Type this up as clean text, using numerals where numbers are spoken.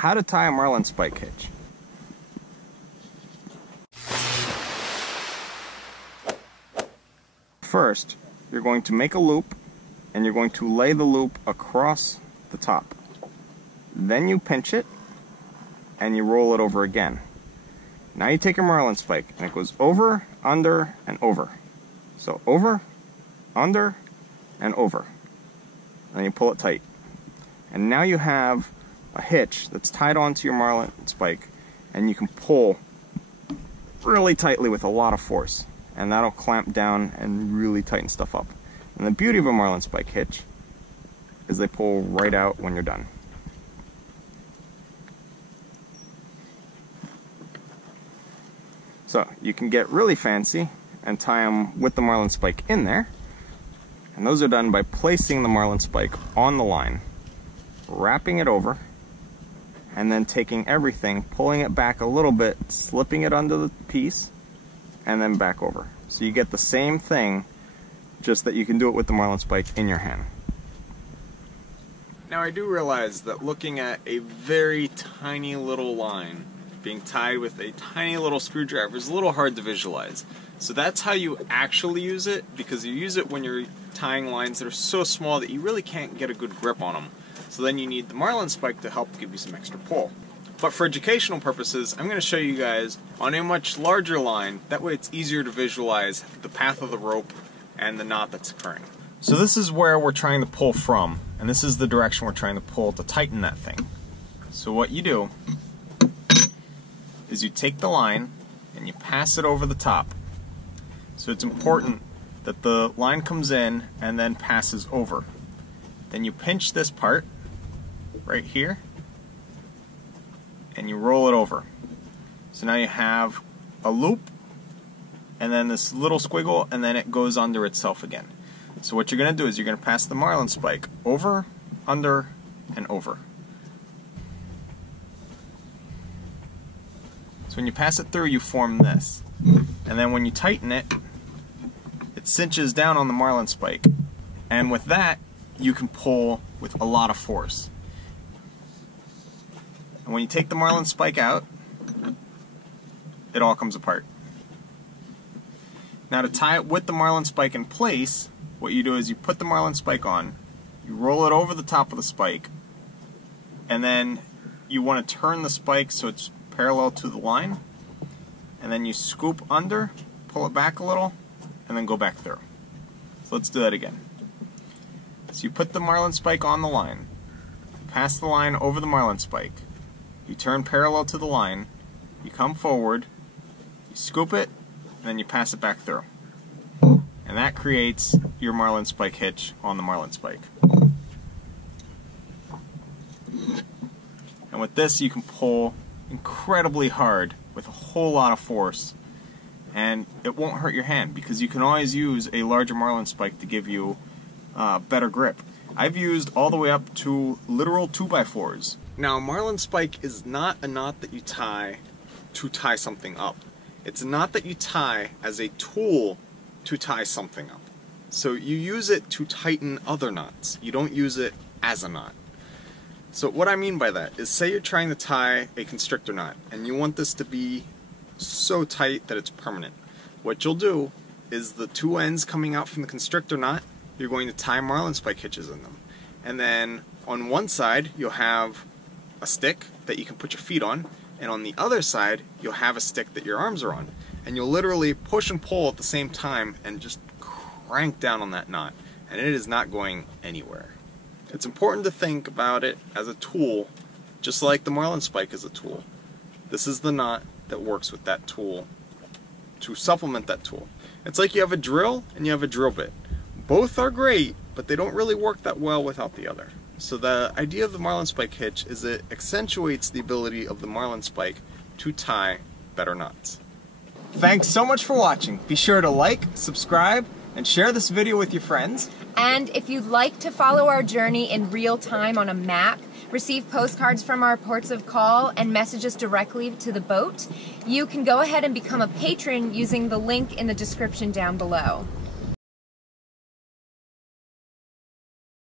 how to tie a Marlin Spike hitch. First, you're going to make a loop, and you're going to lay the loop across the top. Then you pinch it, and you roll it over again. Now you take your Marlin Spike, and it goes over, under, and over. So over, under, and over. And you pull it tight. And now you have a hitch that's tied onto your Marlin Spike, and you can pull really tightly with a lot of force. And that'll clamp down and really tighten stuff up. And the beauty of a Marlin Spike hitch is they pull right out when you're done. So you can get really fancy and tie them with the Marlin Spike in there. And those are done by placing the Marlin Spike on the line, wrapping it over, and then taking everything, pulling it back a little bit, slipping it under the piece, and then back over. So you get the same thing, just that you can do it with the Marlin Spike in your hand. Now I do realize that looking at a very tiny little line being tied with a tiny little screwdriver is a little hard to visualize. So that's how you actually use it, because you use it when you're tying lines that are so small that you really can't get a good grip on them. So then you need the Marlin Spike to help give you some extra pull. But for educational purposes, I'm going to show you guys on a much larger line. That way it's easier to visualize the path of the rope and the knot that's occurring. So this is where we're trying to pull from, and this is the direction we're trying to pull to tighten that thing. So what you do is you take the line and you pass it over the top. So it's important that the line comes in and then passes over. Then you pinch this part right here and you roll it over. So now you have a loop and then this little squiggle, and then it goes under itself again. So what you're going to do is you're going to pass the Marlin Spike over, under, and over. So when you pass it through, you form this. And then when you tighten it, it cinches down on the Marlin Spike. And with that, you can pull with a lot of force. And when you take the Marlin Spike out, it all comes apart. Now to tie it with the Marlin Spike in place, what you do is you put the Marlin Spike on, you roll it over the top of the spike, and then you want to turn the spike so it's parallel to the line, and then you scoop under, pull it back a little, and then go back through. So let's do that again. So you put the Marlin Spike on the line, pass the line over the Marlin Spike, you turn parallel to the line, you come forward, you scoop it, and then you pass it back through. And that creates your Marlin Spike hitch on the Marlin Spike. And with this you can pull incredibly hard with a whole lot of force, and it won't hurt your hand because you can always use a larger Marlin Spike to give you better grip. I've used all the way up to literal 2x4s. Now a Marlin Spike is not a knot that you tie to tie something up. It's a knot that you tie as a tool to tie something up. So you use it to tighten other knots. You don't use it as a knot. So what I mean by that is, say you're trying to tie a constrictor knot and you want this to be so tight that it's permanent. What you'll do is the two ends coming out from the constrictor knot, you're going to tie Marlin Spike hitches in them. And then on one side you'll have a stick that you can put your feet on, and on the other side you'll have a stick that your arms are on. And you'll literally push and pull at the same time and just crank down on that knot, and it is not going anywhere. It's important to think about it as a tool, just like the Marlin Spike is a tool. This is the knot that works with that tool to supplement that tool. It's like you have a drill and you have a drill bit. Both are great, but they don't really work that well without the other. So the idea of the Marlin Spike hitch is it accentuates the ability of the Marlin Spike to tie better knots. Thanks so much for watching. Be sure to like, subscribe, and share this video with your friends. And if you'd like to follow our journey in real time on a map, receive postcards from our ports of call, and messages directly to the boat, you can go ahead and become a patron using the link in the description down below.